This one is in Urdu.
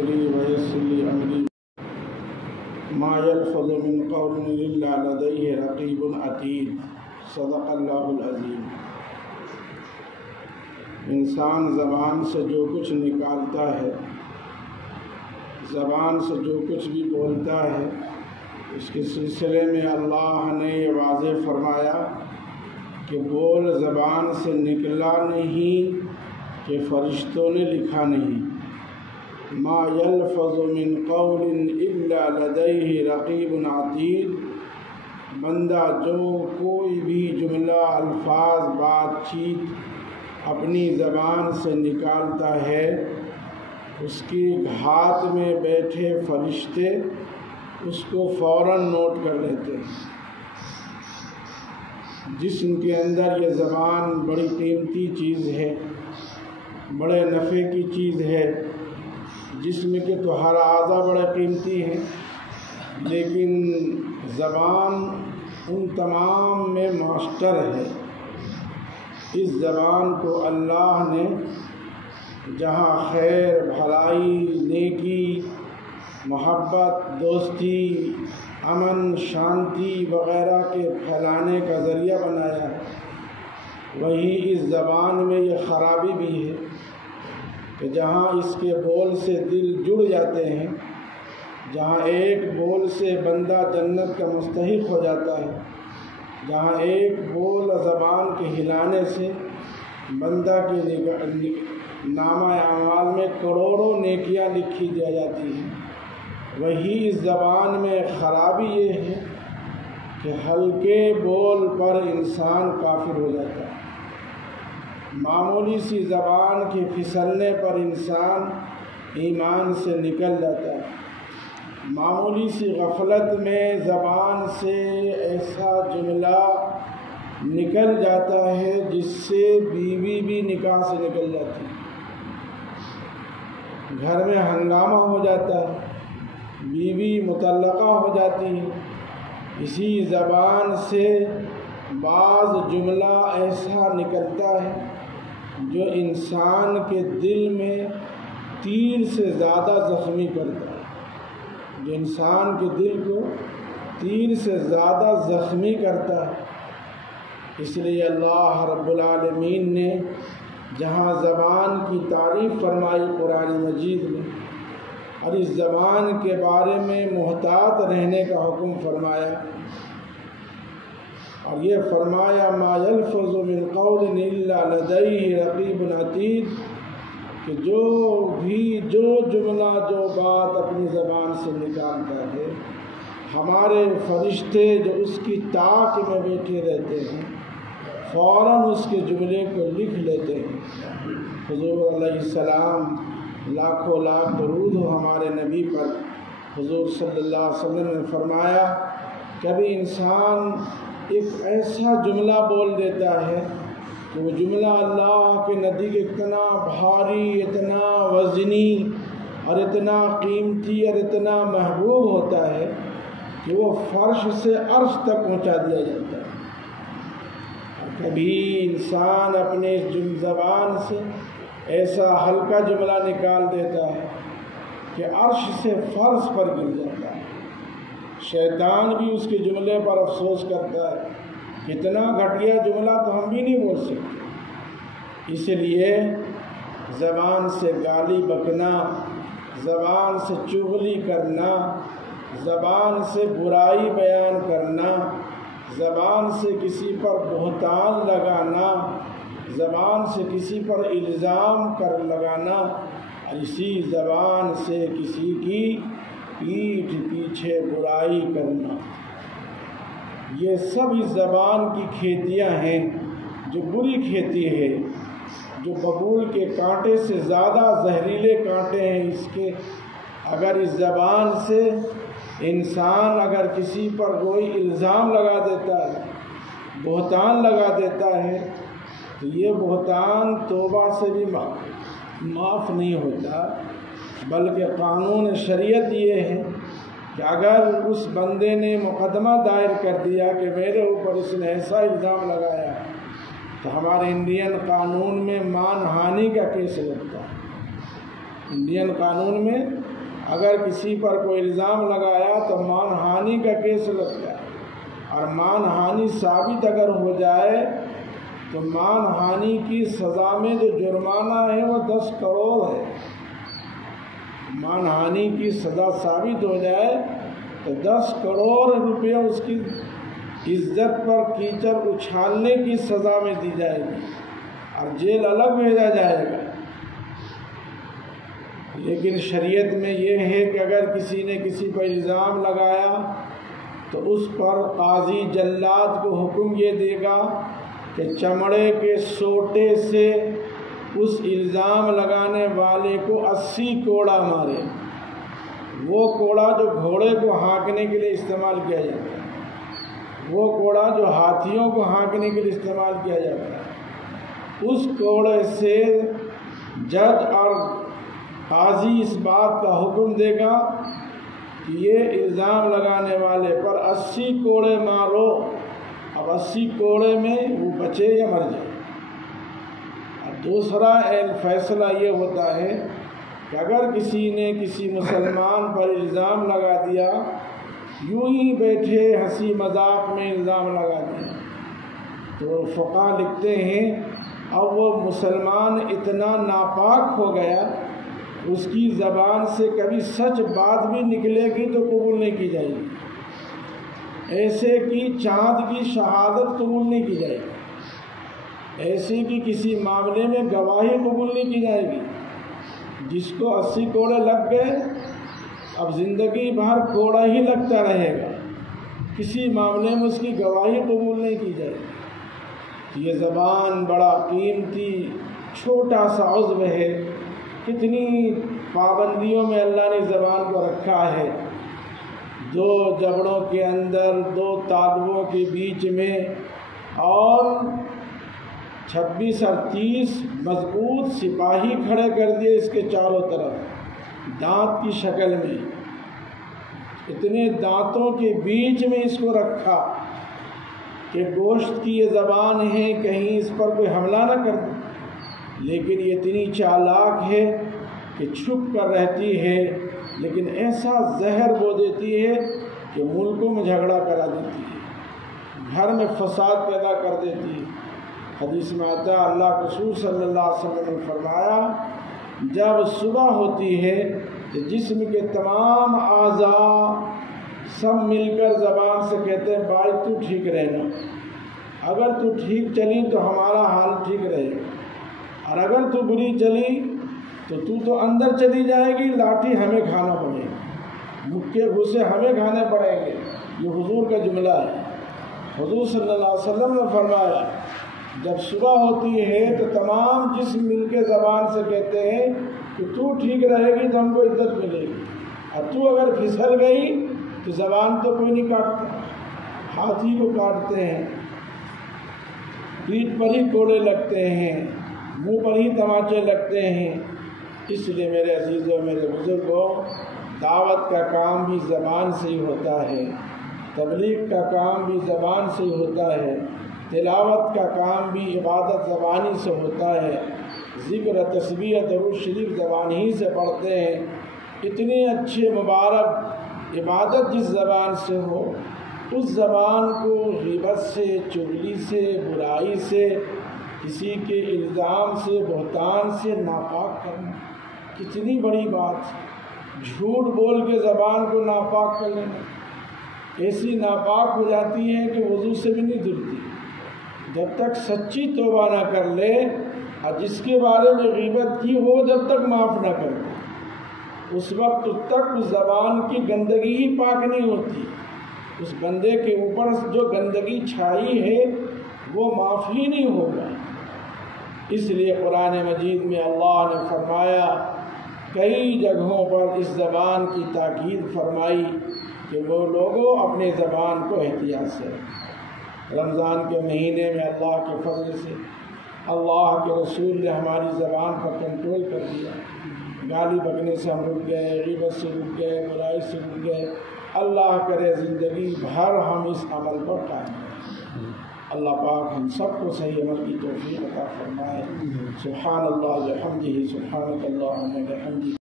ويسر لي أمري ما يلفظ من قول إلا لديه رقيب عتيد صدق اللہ العظیم۔ انسان زبان سے جو کچھ نکالتا ہے، زبان سے جو کچھ بھی بولتا ہے، اس کے سلسلے میں اللہ نے یہ واضح فرمایا کہ بول زبان سے نکلا نہیں کہ فرشتوں نے لکھا نہیں۔ ما یلفظ من قول الا لدیہ رقیب عتید، بندہ جو کوئی بھی جملہ، الفاظ، بات چیت اپنی زبان سے نکالتا ہے، اس کی ہاتھ میں بیٹھے فرشتے اس کو فوراً نوٹ کر لیتے ہیں۔ جسم کے اندر یہ زبان بڑی قیمتی چیز ہے، بڑے نفع کی چیز ہے۔ جسم کے تو ہر اعضاء بڑے قیمتی ہیں، لیکن زبان ان تمام میں ماسٹر ہے۔ اس زبان کو اللہ نے جہاں خیر، بھلائی، نیکی، محبت، دوستی، امن، شانتی وغیرہ کے پھیلانے کا ذریعہ بنایا ہے، وہیں اس زبان میں یہ خرابی بھی ہے کہ جہاں اس کے بول سے دل جڑ جاتے ہیں، جہاں ایک بول سے بندہ جنت کا مستحق ہو جاتا ہے، جہاں ایک بول زبان کے ہلانے سے بندہ کے نامہ اعمال میں کروڑوں نیکیاں لکھی دی جاتی ہیں، وہی اس زبان میں خرابی یہ ہے کہ ہلکے بول پر انسان کافر ہو جاتا ہے۔ معمولی سی زبان کے پھسلنے پر انسان ایمان سے نکل جاتا ہے۔ معمولی سی غفلت میں زبان سے ایسا جملہ نکل جاتا ہے جس سے بیوی بھی نکاح سے نکل جاتی ہے، گھر میں ہنگامہ ہو جاتا ہے، بیوی مطلقہ ہو جاتی ہے۔ اسی زبان سے بعض جملہ ایسا نکلتا ہے جو انسان کے دل میں تیر سے زیادہ زخمی کرتا ہے، جو انسان کے دل کو تیر سے زیادہ زخمی کرتا ہے۔ اس لیے اللہ رب العالمین نے جہاں زبان کی تعریف فرمائی قرآن مجید میں، اور اس زبان کے بارے میں محتاط رہنے کا حکم فرمایا، اور یہ فرمایا ما یلفظ من قول الا لدیہ رقیب عتید، کہ جو جملہ، جو بات اپنی زبان سے نکالتا ہے، ہمارے فرشتے جو اس کی طاق میں بیٹھے رہتے ہیں فوراً اس کے جملے کو لکھ لیتے ہیں۔ حضور علیہ السلام، لاکھوں لاکھ درود ہو ہمارے نبی پر۔ حضور صلی اللہ علیہ وسلم نے فرمایا، کبھی انسان ایک ایسا جملہ بول دیتا ہے کہ وہ جملہ اللہ کے نزدیک اتنا بھاری، اتنا وزنی اور اتنا قیمتی اور اتنا محبوب ہوتا ہے کہ وہ فرش سے عرش تک پہنچا دیا جاتا ہے۔ کبھی انسان اپنے زبان سے ایسا ہلکا جملہ نکال دیتا ہے کہ عرش سے فرش پر گر جاتا ہے۔ شیطان بھی اس کے جملے پر افسوس کرتا ہے، اتنا گھٹیا جملہ تو ہم بھی نہیں بول سکتے۔ اس لیے زبان سے گالی بکنا، زبان سے چغلی کرنا، زبان سے برائی بیان کرنا، زبان سے کسی پر بہتان لگانا، زبان سے کسی پر الزام لگانا، اور اسی زبان سے کسی کی پیٹھ پیچھے برائی کرنا، یہ سب اس زبان کی کھیتیاں ہیں جو بری کھیتی ہے، جو ببول کے کانٹے سے زیادہ زہریلے کانٹے ہیں اس کے۔ اگر اس زبان سے انسان اگر کسی پر کوئی الزام لگا دیتا ہے، بہتان لگا دیتا ہے، تو یہ بہتان توبہ سے بھی معاف نہیں ہوتا، بلکہ قانون شریعت یہ ہے کہ اگر اس بندے نے مقدمہ دائر کر دیا کہ میرے اوپر اس نے ایسا الزام لگایا، تو ہمارے انڈین قانون میں مان ہانی کا کیس لگتا ہے۔ انڈین قانون میں اگر کسی پر کوئی الزام لگایا تو مان ہانی کا کیس لگتا ہے، اور مان ہانی ثابت اگر ہو جائے تو مان ہانی کی سزا میں جو جرمانہ ہے وہ 10 کروڑ ہے۔ مان ہانی کی سزا ثابت ہو جائے تو 10 کروڑ روپیہ اس کی عزت پر کیچڑ اچھالنے کی سزا میں دی جائے گی اور جیل الگ بھیجا جائے گا۔ لیکن شریعت میں یہ ہے کہ اگر کسی نے کسی پر الزام لگایا تو اس پر قاضی جلاد کو حکم یہ دے گا کہ چمڑے کے سوٹے سے اس الزام لگانے والے کو 80 کوڑا مارے۔ وہ کوڑا جو گھوڑے کو ہانکنے کے لیے استعمال کیا جاتا ہے، وہ کوڑا جو ہاتھیوں کو ہانکنے کے لیے استعمال کیا جاتا ہے، اس کوڑے سے جج اور قاضی اس بات کا حکم دے گا کہ یہ الزام لگانے والے پر 80 کوڑے مارو۔ اب 80 کوڑے میں وہ بچے یا مر جائے۔ اور دوسرا فیصلہ یہ ہوتا ہے کہ اگر کسی نے کسی مسلمان پر الزام لگا دیا، یوں ہی بیٹھے ہنسی مذاق میں الزام لگا دیا، تو فقہ لکھتے ہیں اب وہ مسلمان اتنا ناپاک ہو گیا، اس کی زبان سے کبھی سچ بات بھی نکلے گی تو قبول نہیں کی جائے گی، ایسے کی چاند کی شہادت قبول نہیں کی جائے گی، ایسے کی کسی معاملے میں گواہی قبول نہیں کی جائے گی۔ جس کو 80 کوڑے لگ گئے اب زندگی بھر کوڑا ہی لگتا رہے گا، کسی معاملے میں اس کی گواہی قبول نہیں کی جائے گی۔ یہ زبان بڑا قیمتی چھوٹا سا عضو ہے، کتنی پابندیوں میں اللہ نے زبان کو رکھا ہے۔ 2 جبڑوں کے اندر 2 تالوؤں کے بیچ میں اور 26 اور 30 مضبوط سپاہی کھڑے کر دیے اس کے چاروں طرف دانت کی شکل میں، اتنے دانتوں کے بیچ میں اس کو رکھا کہ گوشت کی یہ زبان ہے، کہیں اس پر کوئی حملہ نہ کر دے، لیکن یہ اتنی چالاک ہے کہ چھپ کر رہتی ہے، لیکن ایسا زہر بو دیتی ہے کہ ملکوں میں جھگڑا کرا دیتی ہے، گھر میں فساد پیدا کر دیتی ہے۔ حدیث میں آتا ہے اللہ کے رسول صلی اللہ علیہ وسلم نے فرمایا جب صبح ہوتی ہے تو جسم کے تمام اعضاء سب مل کر زبان سے کہتے ہیں بھائی تو ٹھیک رہنا، اگر تو ٹھیک چلی تو ہمارا حال ٹھیک رہے گا، اور اگر تو بری چلی تو اندر چلی جائے گی، لاٹھی ہمیں کھانا پڑے گی، مکے گھوسے ہمیں کھانے پڑیں گے۔ یہ حضور کا جملہ ہے۔ حضور صلی اللہ علیہ وسلم نے فرمایا جب صبح ہوتی ہے تو تمام جسم مل کے زبان سے کہتے ہیں کہ تو ٹھیک رہے گی تو ہم کو عزت ملے گی، اور تو اگر پھسل گئی تو زبان تو کوئی نہیں کاٹتا، ہاتھی کو کاٹتے ہیں، پیٹھ پر ہی کوڑے لگتے ہیں، منہ پر ہی تماچے لگتے ہیں۔ اس لیے میرے عزیزوں، میرے بزرگوں، دعوت کا کام بھی زبان سے ہی ہوتا ہے، تبلیغ کا کام بھی زبان سے ہی ہوتا ہے، تلاوت کا کام بھی عبادت زبانی سے ہوتا ہے، ذکر تسبیح درود شریف زبان ہی سے پڑھتے ہیں۔ اتنی اچھی مبارک عبادت جس زبان سے ہو، اس زبان کو غیبت سے، چغلی سے، برائی سے، کسی کے الزام سے، بہتان سے ناپاک کرنا کتنی بڑی بات ہے۔ جھوٹ بول کے زبان کو ناپاک کر لینا ایسی ناپاک ہو جاتی ہے کہ وضو سے بھی نہیں دھلتی، جب تک سچی توبہ نہ کر لے، اور جس کے بارے میں غیبت کی ہو جب تک معاف نہ کر دے، اس وقت تک اس زبان کی گندگی ہی پاک نہیں ہوتی، اس بندے کے اوپر جو گندگی چھائی ہے وہ معاف ہی نہیں ہوگا۔ اس لیے قرآن مجید میں اللہ نے فرمایا، کئی جگہوں پر اس زبان کی تاکید فرمائی کہ وہ لوگوں اپنے زبان کو احتیاط سے رکھیں۔ رمضان کے مہینے میں اللہ کے فضل سے اللہ کے رسول نے ہماری زبان پر کنٹرول کر دیا، گالی بکنے سے ہم رک گئے، غیبت سے رک گئے، برائی سے رک گئے۔ اللہ کرے زندگی بھر ہم اس عمل پر قائم رہیں۔ اللہ پاک ہم سب کو صحیح عمل کی توفیق عطا فرمائے۔ سبحان اللہ وبحمدہ، سبحانک اللہم وبحمدک۔